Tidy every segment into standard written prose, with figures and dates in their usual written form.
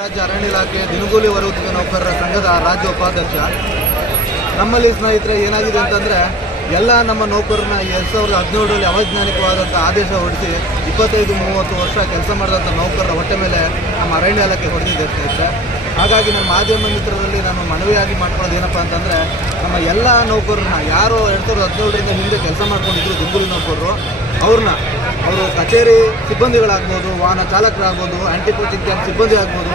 ರಾಜ್ಯ ಅರಣ್ಯ ಇಲಾಖೆ ದಿನಗೂಲಿ ಹೊರಗುತ್ತಿಗೆ ನೌಕರರ ಸಂಘದ ರಾಜ್ಯ ಉಪಾಧ್ಯಕ್ಷ. ನಮ್ಮಲ್ಲಿ ಸ್ನೇಹಿತರೆ ಏನಾಗಿದೆ ಅಂತಂದರೆ, ಎಲ್ಲ ನಮ್ಮ ನೌಕರರನ್ನ 2017ರಲ್ಲಿ ಅವೈಜ್ಞಾನಿಕವಾದಂಥ ಆದೇಶ ಹೊರಡಿಸಿ 25-30 ವರ್ಷ ಕೆಲಸ ಮಾಡಿದಂಥ ನೌಕರರ ಹೊಟ್ಟೆ ಮೇಲೆ ನಮ್ಮ ಅರಣ್ಯ ಇಲಾಖೆ ಹೊಡೆದಿದೆ ಸ್ನೇಹಿತರೆ. ಹಾಗಾಗಿ ನನ್ನ ಮಾಧ್ಯಮ ಮಿತ್ರರಲ್ಲಿ ನಾನು ಮನವಿಯಾಗಿ ಮಾಡ್ಕೊಳ್ಳೋದು ಏನಪ್ಪ ಅಂತಂದರೆ, ನಮ್ಮ ಎಲ್ಲ ನೌಕರರನ್ನ ಯಾರು 2017ರಿಂದ ಹಿಂದೆ ಕೆಲಸ ಮಾಡ್ಕೊಂಡಿದ್ರು ದಿನಗೂಲಿ ನೌಕರರು, ಅವರು ಕಚೇರಿ ಸಿಬ್ಬಂದಿಗಳಾಗ್ಬೋದು, ವಾಹನ ಚಾಲಕರಾಗ್ಬೋದು, ಆ್ಯಂಟಿ ಪೋಚಿಂಗ್ ಕ್ಯಾಂಪ್ ಸಿಬ್ಬಂದಿ ಆಗ್ಬೋದು,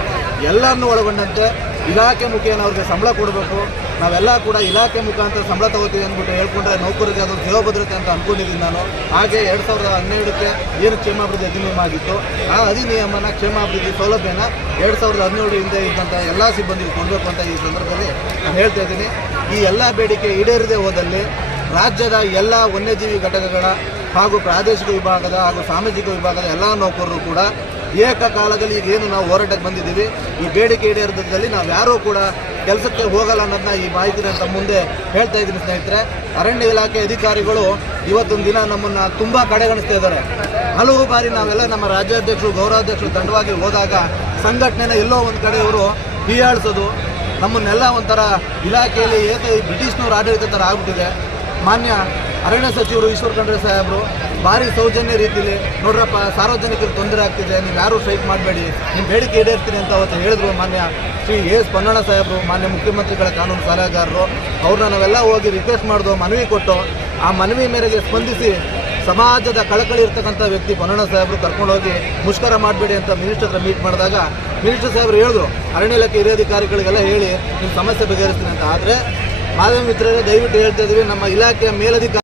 ಎಲ್ಲರನ್ನೂ ಒಳಗೊಂಡಂತೆ ಇಲಾಖೆ ಮುಖೇನ ಅವ್ರಿಗೆ ಸಂಬಳ ಕೊಡಬೇಕು. ನಾವೆಲ್ಲ ಕೂಡ ಇಲಾಖೆ ಮುಖಾಂತರ ಸಂಬಳ ತಗೋತೀವಿ ಅಂದ್ಬಿಟ್ಟು ಹೇಳ್ಕೊಂಡ್ರೆ ನೌಕರರಿಗೆ ಅದು ಜೀವ ಭದ್ರತೆ ಅಂತ ಅಂದ್ಕೊಂಡಿದ್ದೀನಿ ನಾನು. ಹಾಗೆ 2012ಕ್ಕೆ ಏನು ಕ್ಷೇಮಾಭಿವೃದ್ಧಿ ಅಧಿನಿಯಮ ಆಗಿತ್ತು, ಆ ಅಧಿನಿಯಮನ ಕ್ಷೇಮಾಭಿವೃದ್ಧಿ ಸೌಲಭ್ಯನ 2017 ಹಿಂದೆ ಇದ್ದಂಥ ಎಲ್ಲ ಸಿಬ್ಬಂದಿಗೆ ಕೊಡಬೇಕು ಅಂತ ಈ ಸಂದರ್ಭದಲ್ಲಿ ನಾನು ಹೇಳ್ತಾ ಇದ್ದೀನಿ. ಈ ಎಲ್ಲ ಬೇಡಿಕೆ ಈಡೇರದೆ ಹೋದಲ್ಲಿ ರಾಜ್ಯದ ಎಲ್ಲ ವನ್ಯಜೀವಿ ಘಟಕಗಳ ಹಾಗೂ ಪ್ರಾದೇಶಿಕ ವಿಭಾಗದ ಹಾಗೂ ಸಾಮಾಜಿಕ ವಿಭಾಗದ ಎಲ್ಲ ನೌಕರರು ಕೂಡ ಏಕಕಾಲದಲ್ಲಿ ಈಗೇನು ನಾವು ಹೋರಾಟಕ್ಕೆ ಬಂದಿದ್ದೀವಿ, ಈ ಬೇಡಿಕೆ ಈಡೇರದಲ್ಲಿ ನಾವು ಯಾರೂ ಕೂಡ ಕೆಲಸಕ್ಕೆ ಹೋಗಲ್ಲ ಅನ್ನೋದನ್ನ ಈ ಮಾಹಿತಿನ ತಮ್ಮ ಮುಂದೆ ಹೇಳ್ತಾ ಇದ್ದೀನಿ ಸ್ನೇಹಿತರೆ. ಅರಣ್ಯ ಇಲಾಖೆ ಅಧಿಕಾರಿಗಳು ಇವತ್ತೊಂದು ದಿನ ನಮ್ಮನ್ನು ತುಂಬ ಕಡೆಗಣಿಸ್ತಾ ಇದ್ದಾರೆ. ಹಲವು ಬಾರಿ ನಾವೆಲ್ಲ ನಮ್ಮ ರಾಜ್ಯಾಧ್ಯಕ್ಷರು, ಗೌರವಾಧ್ಯಕ್ಷರು ತಂಡವಾಗಿ ಹೋದಾಗ ಸಂಘಟನೆನ ಎಲ್ಲೋ ಒಂದು ಕಡೆ ಇವರು ಹೀಯಾಳಿಸೋದು, ನಮ್ಮನ್ನೆಲ್ಲ ಒಂಥರ ಇಲಾಖೆಯಲ್ಲಿ ಬ್ರಿಟಿಷ್ನವ್ರ ಆಡಳಿತ ಥರ ಆಗ್ಬಿಟ್ಟಿದೆ. ಮಾನ್ಯ ಅರಣ್ಯ ಸಚಿವರು ಈಶ್ವರ ಖಂಡ್ರೆ ಸಾಹೇಬರು ಭಾರಿ ಸೌಜನ್ಯ ರೀತಿಯಲ್ಲಿ, ನೋಡ್ರಪ್ಪ ಸಾರ್ವಜನಿಕರಿಗೆ ತೊಂದರೆ ಆಗ್ತಿದೆ, ನೀವು ಯಾರೂ ಸ್ಟ್ರೈಕ್ ಮಾಡಬೇಡಿ, ನಿಮ್ಮ ಬೇಡಿಕೆ ಈಡೇರ್ತೀನಿ ಅಂತ ಅವತ್ತು ಹೇಳಿದ್ರು ಮಾನ್ಯ ಶ್ರೀ ಎಸ್ ಪೊನ್ನಣ್ಣ ಸಾಹೇಬರು, ಮಾನ್ಯ ಮುಖ್ಯಮಂತ್ರಿಗಳ ಕಾನೂನು ಸಲಹೆಗಾರರು. ಅವ್ರನ್ನ ನಾವೆಲ್ಲ ಹೋಗಿ ರಿಕ್ವೆಸ್ಟ್ ಮಾಡಿದ್ರು, ಮನವಿ ಕೊಟ್ಟು, ಆ ಮನವಿ ಮೇರೆಗೆ ಸ್ಪಂದಿಸಿ ಸಮಾಜದ ಕಳಕಳಿ ಇರ್ತಕ್ಕಂಥ ವ್ಯಕ್ತಿ ಪೊನ್ನಣ್ಣ ಸಾಹೇಬರು ಕರ್ಕೊಂಡೋಗಿ ಮುಷ್ಕರ ಮಾಡಬೇಡಿ ಅಂತ ಮಿನಿಸ್ಟರ್ ಹತ್ರ ಮೀಟ್ ಮಾಡಿದಾಗ ಮಿನಿಸ್ಟರ್ ಸಾಹೇಬರು ಹೇಳಿದ್ರು, ಅರಣ್ಯ ಇಲಾಖೆ ಹಿರಿಯ ಅಧಿಕಾರಿಗಳಿಗೆಲ್ಲ ಹೇಳಿ ನಿಮ್ಮ ಸಮಸ್ಯೆ ಬಗೆಹರಿಸ್ತೀನಿ ಅಂತ. ಆದರೆ ಮಾಧ್ಯಮ ಮಿತ್ರರೇ ದಯವಿಟ್ಟು ಹೇಳ್ತಾ ಇದ್ದೀವಿ, ನಮ್ಮ ಇಲಾಖೆಯ ಮೇಲಧಿಕಾರಿ